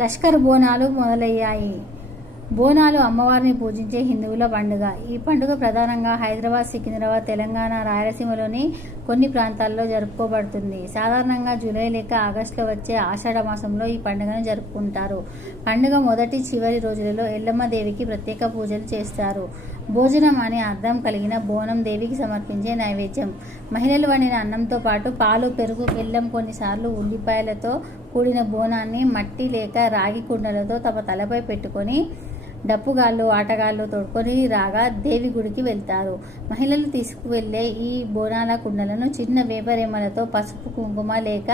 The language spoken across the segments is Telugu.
లష్కర్ బోనాలు మొదలయ్యాయి. బోనాలు అమ్మవారిని పూజించే హిందువుల పండుగ. ఈ పండుగ ప్రధానంగా హైదరాబాద్, సికింద్రాబాద్, తెలంగాణ, రాయలసీమలోని కొన్ని ప్రాంతాల్లో జరుపుకోబడుతుంది. సాధారణంగా జూలై లేక ఆగస్టులో వచ్చే ఆషాఢ మాసంలో ఈ పండుగను జరుపుకుంటారు. పండుగ మొదటి, చివరి రోజులలో ఎల్లమ్మ దేవికి ప్రత్యేక పూజలు చేస్తారు. భోజనం అనే అర్థం కలిగిన బోనం దేవికి సమర్పించే నైవేద్యం. మహిళలు వండిన అన్నంతో పాటు పాలు, పెరుగు, బెల్లం, కొన్నిసార్లు ఉల్లిపాయలతో కూడిన బోనాన్ని మట్టి లేక రాగి కుండలతో తమ తలపై పెట్టుకొని డప్పుగాళ్ళు, ఆటగాళ్ళు తోడుకొని రాగా దేవి గుడికి వెళ్తారు. మహిళలు తీసుకువెళ్లే ఈ బోనాల కుండలను చిన్న వేపరేమలతో పసుపు, కుంకుమ లేక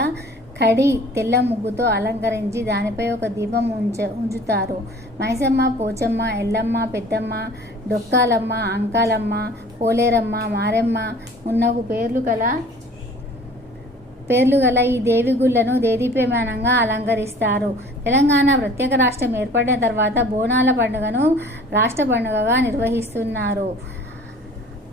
కడి తెల్ల ముగ్గుతో అలంకరించి దానిపై ఒక దీపం ఉంచుతారు. మైసమ్మ, పోచమ్మ, ఎల్లమ్మ, పెద్దమ్మ, డొక్కాలమ్మ, అంకాలమ్మ, పోలేరమ్మ, మారెమ్మ మున్నగు పేర్లు గల ఈ దేవి గుళ్లను దేదీప్యమానంగా అలంకరిస్తారు. తెలంగాణ ప్రత్యేక రాష్ట్రం ఏర్పడిన తర్వాత బోనాల పండుగను రాష్ట్ర పండుగగా నిర్వహిస్తున్నారు.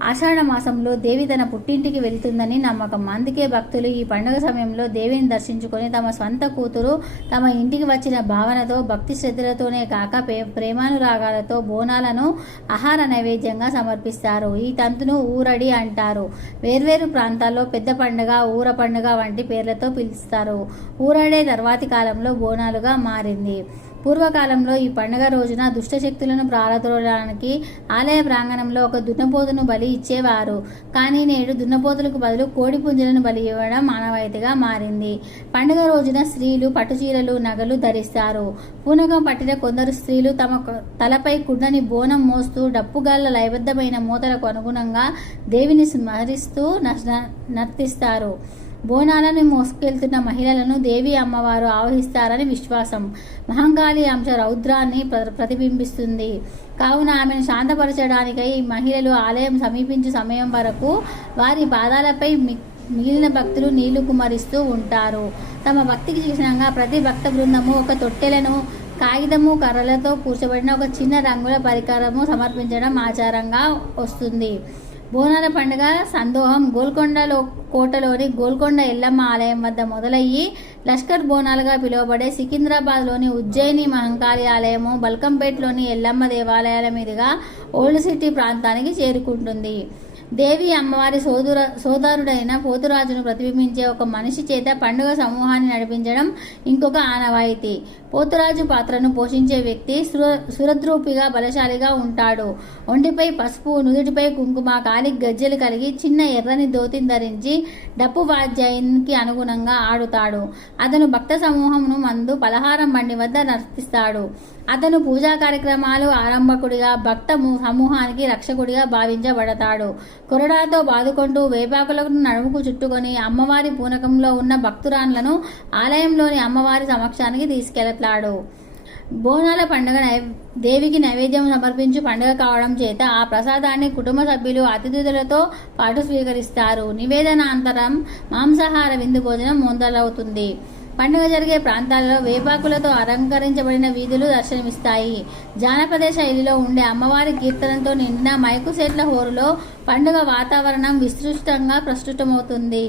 ఆషాఢ మాసంలో దేవి తన పుట్టింటికి వెళ్తుందని నమ్మకం. అందుకే భక్తులు ఈ పండుగ సమయంలో దేవిని దర్శించుకొని తమ స్వంత కూతురు తమ ఇంటికి వచ్చిన భావనతో భక్తి శ్రద్ధలతోనే కాక ప్రేమానురాగాలతో బోనాలను ఆహార నైవేద్యంగా సమర్పిస్తారు. ఈ తంతును ఊరడి అంటారు. వేర్వేరు ప్రాంతాల్లో పెద్ద పండుగ, ఊర పండుగ వంటి పేర్లతో పిలుస్తారు. ఊరడే తర్వాతి కాలంలో బోనాలుగా మారింది. పూర్వకాలంలో ఈ పండుగ రోజున దుష్టశక్తులను ప్రారద్రోలడానికి ఆలయ ప్రాంగణంలో ఒక దున్నపోతును బలి ఇచ్చేవారు. కానీ నేడు దున్నపోతులకు బదులు కోడి పుంజలను బలి ఇవ్వడం మానవాయితీగా మారింది. పండుగ రోజున స్త్రీలు పట్టుచీరలు, నగలు ధరిస్తారు. పూనకం పట్టిన కొందరు స్త్రీలు తమ తలపై కుండని బోనం మోస్తూ డప్పుగాళ్ల లయబద్ధమైన మూతలకు అనుగుణంగా దేవిని స్మరిస్తూ నర్తిస్తారు. బోనాలను మోసుకెళ్తున్న మహిళలను దేవి అమ్మవారు ఆవహిస్తారని విశ్వాసం. మహంకాళి అంశ రౌద్రాన్ని ప్రతిబింబిస్తుంది కావున ఆమెను శాంతపరచడానికై మహిళలు ఆలయం సమీపించే సమయం వరకు వారి పాదాలపై మిగిలిన భక్తులు నీళ్లు కుమరిస్తూ ఉంటారు. తమ భక్తికి చిహ్నంగా ప్రతి భక్త బృందము ఒక తొట్టెలను, కాగితము, కర్రలతో కూర్చబడిన ఒక చిన్న రంగుల పరికరము సమర్పించడం ఆచారంగా వస్తుంది. బోనాల పండుగ సందోహం గోల్కొండ కోటలోని గోల్కొండ ఎల్లమ్మ ఆలయం వద్ద మొదలయ్యి లష్కర్ బోనాలుగా పిలువబడే సికింద్రాబాద్లోని ఉజ్జయిని మహంకాళి ఆలయము, బల్కంపేట్లోని ఎల్లమ్మ దేవాలయాల మీదుగా ఓల్డ్ సిటీ ప్రాంతానికి చేరుకుంటుంది. దేవి అమ్మవారి సోదరుడైన పోతురాజును ప్రతిబింబించే ఒక మనిషి చేత పండుగ సమూహాన్ని నడిపించడం ఇంకొక ఆనవాయితీ. పోతురాజు పాత్రను పోషించే వ్యక్తి సురద్రూపిగా, బలశాలిగా ఉంటాడు. ఒంటిపై పసుపు, నుదుటిపై కుంకుమ, కాలికి గజ్జెలు కలిగి చిన్న ఎర్రని ధోతిని ధరించి డప్పు వాద్యానికి అనుగుణంగా ఆడుతాడు. అతను భక్త సమూహమును మందు పలహారం బండి వద్ద నర్తిస్తాడు. అతను పూజా కార్యక్రమాలు ఆరంభకుడిగా, భక్త సమూహానికి రక్షకుడిగా భావించబడతాడు. కొరడాతో బాదుకుంటూ వేపాకులకు నడుముకు చుట్టుకొని అమ్మవారి పూనకంలో ఉన్న భక్తురాన్లను ఆలయంలోని అమ్మవారి సమక్షానికి తీసుకెళ్తాడు. బోనాల పండుగ దేవికి నైవేద్యం సమర్పించి పండుగ కావడం చేత ఆ ప్రసాదాన్ని కుటుంబ సభ్యులు అతిథులతో పాటు స్వీకరిస్తారు. నివేదనాంతరం మాంసాహార విందు భోజనం మొదలవుతుంది. పండుగ జరిగే ప్రాంతాలలో వేపాకులతో అలంకరించబడిన వీధులు దర్శనమిస్తాయి. జానపద శైలిలో ఉండే అమ్మవారి కీర్తనతో నిండిన మైకు సెట్ల హోరులో పండుగ వాతావరణం విస్తృతంగా ప్రస్ఫుటమవుతుంది.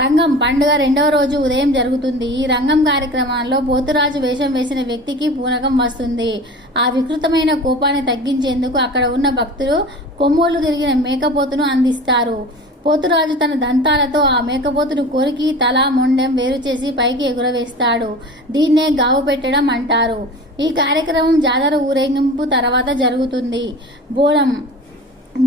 రంగం పండుగ రెండవ రోజు ఉదయం జరుగుతుంది. ఈ రంగం కార్యక్రమాల్లో పోతురాజు వేషం వేసిన వ్యక్తికి పూనకం వస్తుంది. ఆ వికృతమైన కోపాన్ని తగ్గించేందుకు అక్కడ ఉన్న భక్తులు కొమ్మోలు తిరిగిన మేకపోతును అందిస్తారు. పోతురాజు తన దంతాలతో ఆ మేకపోతును కొరికి తల, మొండెం వేరు చేసి పైకి ఎగురవేస్తాడు. దీన్నే గావు పెట్టడం అంటారు. ఈ కార్యక్రమం జాతర ఊరేగింపు తర్వాత జరుగుతుంది.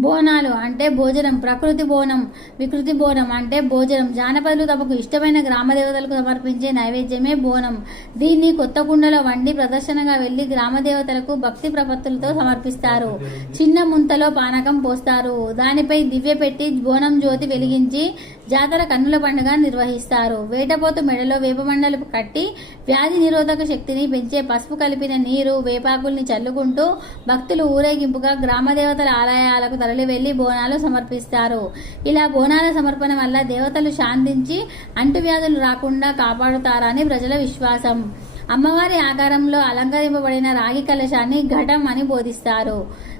బోనాలు అంటే భోజనం. ప్రకృతి బోనం, వికృతి బోనం అంటే భోజనం. జానపదులు తమకు ఇష్టమైన గ్రామ దేవతలకు సమర్పించే నైవేద్యమే బోనం. దీన్ని కొత్త కుండలో వండి ప్రదర్శనగా వెళ్లి గ్రామ దేవతలకు భక్తి ప్రపత్తులతో సమర్పిస్తారు. చిన్న ముంతలో పానకం పోస్తారు. దానిపై దివ్య పెట్టి బోనం జ్యోతి వెలిగించి జాతర కన్నుల పండుగ నిర్వహిస్తారు. వేటపోతు మెడలో వేపమండలు కట్టి వ్యాధి నిరోధక శక్తిని పెంచే పసుపు కలిపిన నీరు, వేపాకుల్ని చల్లుకుంటూ భక్తులు ఊరేగింపుగా గ్రామదేవతల ఆలయాలకు తరలి వెళ్లి బోనాలు సమర్పిస్తారు. ఇలా బోనాల సమర్పణ వల్ల దేవతలు శాంతించి అంటువ్యాధులు రాకుండా కాపాడుతారని ప్రజల విశ్వాసం. అమ్మవారి ఆకారంలో అలంకరింపబడిన రాగి కలశాన్ని ఘటం అని బోధిస్తారు.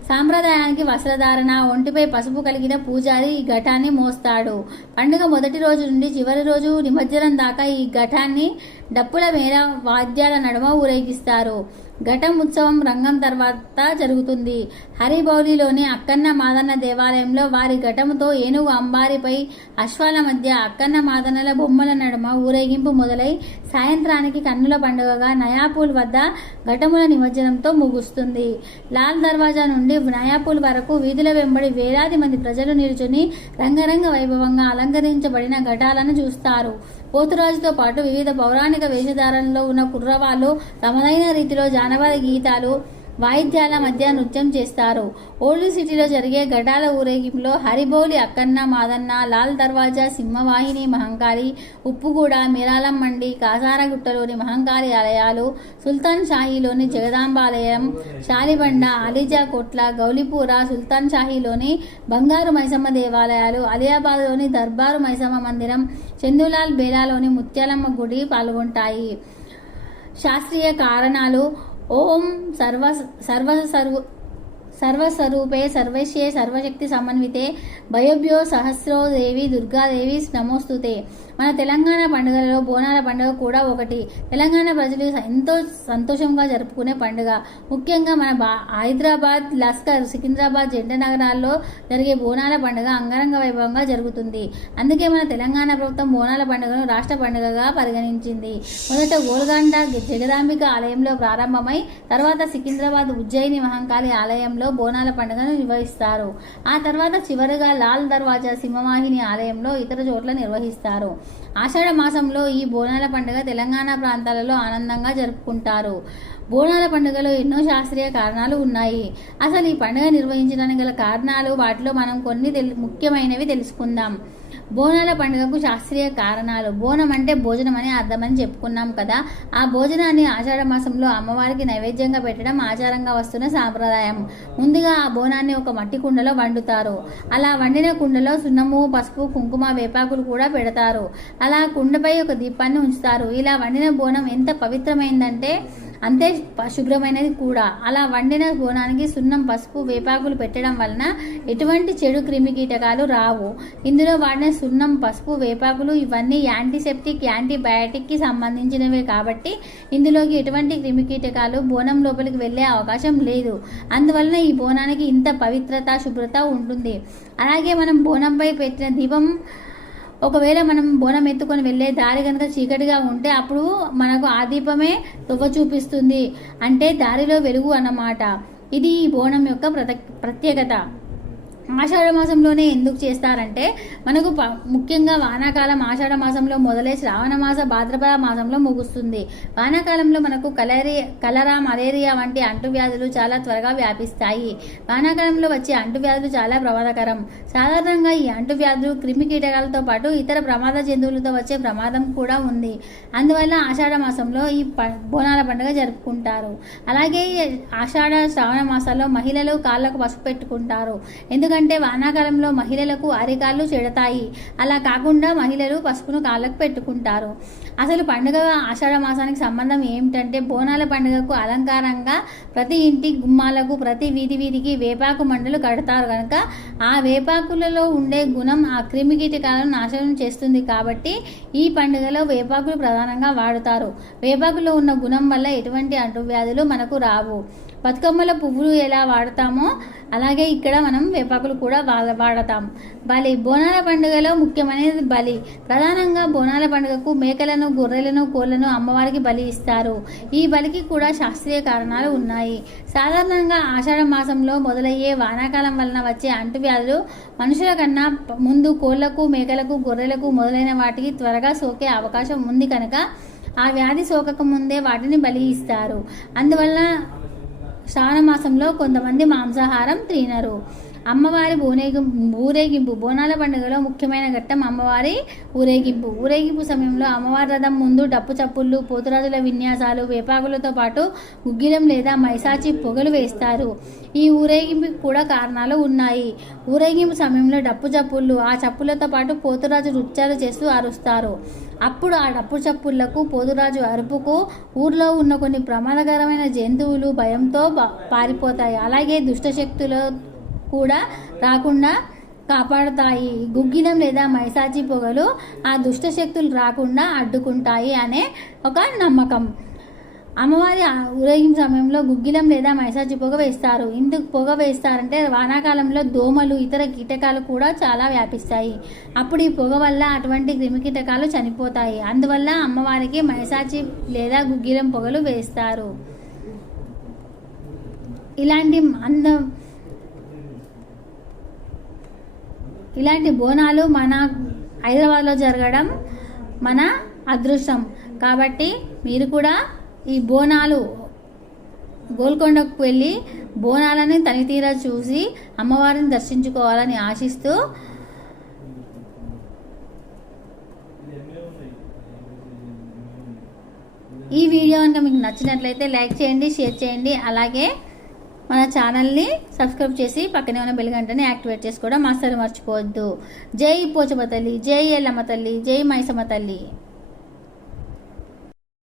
సాంప్రదాయానికి వస్త్రధారణ, ఒంటిపై పసుపు కలిగిన పూజారి ఈ ఘటాన్ని మోస్తాడు. పండుగ మొదటి రోజు నుండి చివరి రోజు నిమజ్జనం దాకా ఈ ఘటాన్ని డప్పుల మేళ వాద్యాల నడుమ ఊరేగిస్తారు. ఘటం ఉత్సవం రంగం తర్వాత జరుగుతుంది. హరిబౌలిలోని అక్కన్న మాదన్న దేవాలయంలో వారి ఘటముతో ఏనుగు అంబారిపై అశ్వాల మధ్య అక్కన్న మాదన్నల బొమ్మల నడుమ ఊరేగింపు మొదలై సాయంత్రానికి కన్నుల పండుగగా నయాపూల్ వద్ద ఘటముల నిమజ్జనంతో ముగుస్తుంది. లాల్ దర్వాజా నుండి నయాపూల్ వరకు వీధుల వెంబడి వేలాది మంది ప్రజలు నిల్చుని రంగరంగ వైభవంగా అలంకరించబడిన ఘటాలను చూస్తారు. పోతురాజుతో పాటు వివిధ పౌరాణిక వేషధారణలో ఉన్న కుర్రవాళ్ళు తమదైన రీతిలో జానపద గీతాలు వాయిద్యాల మధ్య నృత్యం చేస్తారు. ఓల్డ్ సిటీలో జరిగే ఘటాల ఊరేగింపులో హరిబౌలి అక్కన్న మాదన్న, లాల్ దర్వాజా, సింహవాహిని మహంకాళి, ఉప్పుగూడ, మీరాలం మండి, కాసారగుట్టలోని మహంకాళి ఆలయాలు, సుల్తాన్ షాహీలోని జగదాంబాలయం, షాలిబండ, అలీజా కోట్ల, గౌలిపూర, సుల్తాన్ షాహీలోని బంగారు మైసమ్మ దేవాలయాలు, అలియాబాద్లోని దర్బారు మైసమ్మ మందిరం, చందులాల్ బేలాలోని ముత్యాలమ్మ గుడి పాల్గొంటాయి. శాస్త్రీయ కారణాలు ఓం సర్వస్వరూపే సర్వస్యే సర్వశక్తి సమన్వితే భయభ్యో సహస్రో దేవి దుర్గాదేవి నమోస్తుతే. మన తెలంగాణ పండుగలలో బోనాల పండుగ కూడా ఒకటి. తెలంగాణ ప్రజలు ఎంతో సంతోషంగా జరుపుకునే పండుగ. ముఖ్యంగా మన హైదరాబాద్, లస్కర్, సికింద్రాబాద్ జంట నగరాల్లో జరిగే బోనాల పండుగ అంగరంగ వైభవంగా జరుగుతుంది. అందుకే మన తెలంగాణ ప్రభుత్వం బోనాల పండుగను రాష్ట్ర పండుగగా పరిగణించింది. మొదట గోల్కొండ జగదాంబిక ఆలయంలో ప్రారంభమై తర్వాత సికింద్రాబాద్ ఉజ్జయిని మహంకాళి ఆలయంలో బోనాల పండుగను నిర్వహిస్తారు. ఆ తర్వాత చివరిగా లాల్ దర్వాజా సింహవాహిని ఆలయంలో ఇతర చోట్ల నిర్వహిస్తారు. ఆషాఢ మాసంలో ఈ బోనాల పండుగ తెలంగాణ ప్రాంతాలలో ఆనందంగా జరుపుకుంటారు. బోనాల పండుగలో ఎన్నో శాస్త్రీయ కారణాలు ఉన్నాయి. అసలు ఈ పండుగ నిర్వహించడానికి గల కారణాలు, వాటిలో మనం కొన్ని ముఖ్యమైనవి తెలుసుకుందాం. బోనాల పండుగకు శాస్త్రీయ కారణాలు. బోనం అంటే భోజనం అని అర్థమని చెప్పుకున్నాం కదా. ఆ భోజనాన్ని ఆషాఢ మాసంలో అమ్మవారికి నైవేద్యంగా పెట్టడం ఆచారంగా వస్తున్న సాంప్రదాయం. ముందుగా ఆ బోనాన్ని ఒక మట్టి కుండలో వండుతారు. అలా వండిన కుండలో సున్నము, పసుపు, కుంకుమ, వేపాకులు కూడా పెడతారు. అలా కుండపై ఒక దీపాన్ని ఉంచుతారు. ఇలా వండిన బోనం ఎంత పవిత్రమైందంటే అంతే శుభ్రమైనది కూడా. అలా వండిన బోనానికి సున్నం, పసుపు, వేపాకులు పెట్టడం వలన ఎటువంటి చెడు క్రిమి కీటకాలు రావు. ఇందులో వాడిన సున్నం, పసుపు, వేపాకులు ఇవన్నీ యాంటీసెప్టిక్, యాంటీబయాటిక్కి సంబంధించినవే కాబట్టి ఇందులోకి ఎటువంటి క్రిమి కీటకాలు బోనం లోపలికి వెళ్ళే అవకాశం లేదు. అందువలన ఈ బోనానికి ఇంత పవిత్రత, శుభ్రత ఉంటుంది. అలాగే మనం బోనంపై పెట్టిన దీపం, ఒకవేళ మనం బోనం ఎత్తుకొని వెళ్ళే దారి కనుక చీకటిగా ఉంటే అప్పుడు మనకు ఆ దీపమే తొవ్వ చూపిస్తుంది. అంటే దారిలో వెలుగు అన్నమాట. ఇది ఈ బోనం యొక్క ప్రత్యేకత. ఆషాఢ మాసంలోనే ఎందుకు చేస్తారంటే మనకు ముఖ్యంగా వానాకాలం ఆషాఢ మాసంలో మొదలై శ్రావణ మాస భాద్రపద మాసంలో ముగుస్తుంది. వానాకాలంలో మనకు కలరా, మలేరియా వంటి అంటువ్యాధులు చాలా త్వరగా వ్యాపిస్తాయి. వానాకాలంలో వచ్చే అంటువ్యాధులు చాలా ప్రమాదకరం. సాధారణంగా ఈ అంటువ్యాధులు క్రిమి కీటకాలతో పాటు ఇతర ప్రమాద జంతువులతో వచ్చే ప్రమాదం కూడా ఉంది. అందువల్ల ఆషాఢ మాసంలో ఈ బోనాల పండుగ జరుపుకుంటారు. అలాగే ఆషాఢ, శ్రావణ మాసాల్లో మహిళలు కాళ్ళకు పసుపు పెట్టుకుంటారు. ఎందుకంటే వానాకాలంలో మహిళలకు అరికాళ్ళు చెడతాయి. అలా కాకుండా మహిళలు పసుపును కాళ్ళకు పెట్టుకుంటారు. అసలు పండుగ ఆషాఢ మాసానికి సంబంధం ఏమిటంటే బోనాల పండుగకు అలంకారంగా ప్రతి ఇంటి గుమ్మాలకు, ప్రతి వీధికి వేపాకు మండలు కడతారు కనుక ఆ వేపాకులలో ఉండే గుణం ఆ క్రిమి కీటకాలను నాశనం చేస్తుంది. కాబట్టి ఈ పండుగలో వేపాకులు ప్రధానంగా వాడుతారు. వేపాకులో ఉన్న గుణం వల్ల ఎటువంటి అంటువ్యాధులు మనకు రావు. బతుకమ్మల పువ్వులు ఎలా వాడతామో అలాగే ఇక్కడ మనం వేపాకులు కూడా వాడతాం. బలి. బోనాల పండుగలో ముఖ్యమైనది బలి. ప్రధానంగా బోనాల పండుగకు మేకలను, గొర్రెలను, కోళ్లను అమ్మవారికి బలి ఇస్తారు. ఈ బలికి కూడా శాస్త్రీయ కారణాలు ఉన్నాయి. సాధారణంగా ఆషాఢ మాసంలో మొదలయ్యే వానాకాలం వలన వచ్చే అంటువ్యాధులు మనుషుల కన్నా ముందు కోళ్లకు, మేకలకు, గొర్రెలకు మొదలైన వాటికి త్వరగా సోకే అవకాశం ఉంది కనుక ఆ వ్యాధి సోకక ముందే వాటిని బలి ఇస్తారు. అందువల్ల శ్రావణ మాసంలో కొంతమంది మాంసాహారం తినరు. అమ్మవారి ఊరేగింపు. బోనాల పండుగలో ముఖ్యమైన ఘట్టం అమ్మవారి ఊరేగింపు. ఊరేగింపు సమయంలో అమ్మవారి రథం ముందు డప్పు చప్పుళ్ళు, పోతురాజుల విన్యాసాలు, వేపాకులతో పాటు గుగ్గిలం లేదా మైసాచి పొగలు వేస్తారు. ఈ ఊరేగింపుకి కూడా కారణాలు ఉన్నాయి. ఊరేగింపు సమయంలో డప్పు చప్పుళ్ళు, ఆ చప్పులతో పాటు పోతురాజు నృత్యాలు చేస్తూ అరుస్తారు. అప్పుడు ఆ డప్పు చప్పుళ్లకు, పోతురాజు అరుపుకు ఊర్లో ఉన్న కొన్ని ప్రమాదకరమైన జంతువులు భయంతో పారిపోతాయి. అలాగే దుష్టశక్తులు కూడా రాకుండా కాపాడుతాయి. గుగ్గిలం లేదా మైసాచి పొగలు ఆ దుష్ట శక్తులు రాకుండా అడ్డుకుంటాయి అనే ఒక నమ్మకం. అమ్మవారి ఊరేగింపు సమయంలో గుగ్గిలం లేదా మైసాచి పొగ వేస్తారు. ఇందుకు పొగ వేస్తారంటే వానాకాలంలో దోమలు ఇతర కీటకాలు కూడా చాలా వ్యాపిస్తాయి. అప్పుడు ఈ పొగ వల్ల అటువంటి క్రిమికీటకాలు చనిపోతాయి. అందువల్ల అమ్మవారికి మైసాచి లేదా గుగ్గిలం పొగలు వేస్తారు. ఇలాంటి బోనాలు మన హైదరాబాద్లో జరగడం మన అదృష్టం. కాబట్టి మీరు కూడా ఈ బోనాలు గోల్కొండకు వెళ్ళి బోనాలని తనితీరా చూసి అమ్మవారిని దర్శించుకోవాలని ఆశిస్తూ, ఈ వీడియో కనుక మీకు నచ్చినట్లయితే లైక్ చేయండి, షేర్ చేయండి. అలాగే మన ఛానల్ని సబ్స్క్రైబ్ చేసి పక్కనే ఉన్న బెల్ గంటని యాక్టివేట్ చేసుకోవడం అస్సలు మర్చిపోవద్దు. జై పోచమ్మ తల్లి, జై ఎల్లమ్మ తల్లి, జై మైసమ్మ తల్లి.